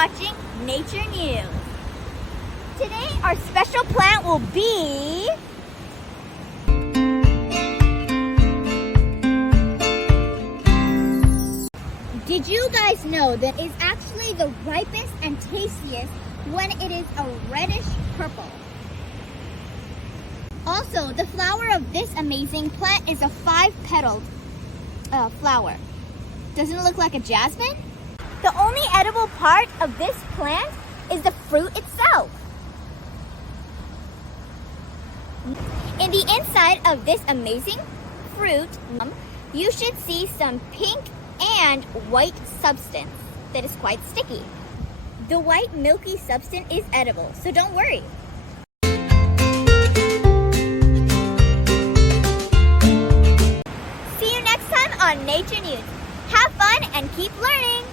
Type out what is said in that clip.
watching Nature News. Today our special plant will be Did you guys know that it's actually the ripest and tastiest when it is a reddish purple? Also, the flower of this amazing plant is a 5-petaled flower. Doesn't it look like a jasmine? The only edible part of this plant is the fruit itself. In the inside of this amazing fruit, you should see some pink and white substance that is quite sticky. The white milky substance is edible, so don't worry. See you next time on Nature News. Have fun and keep learning!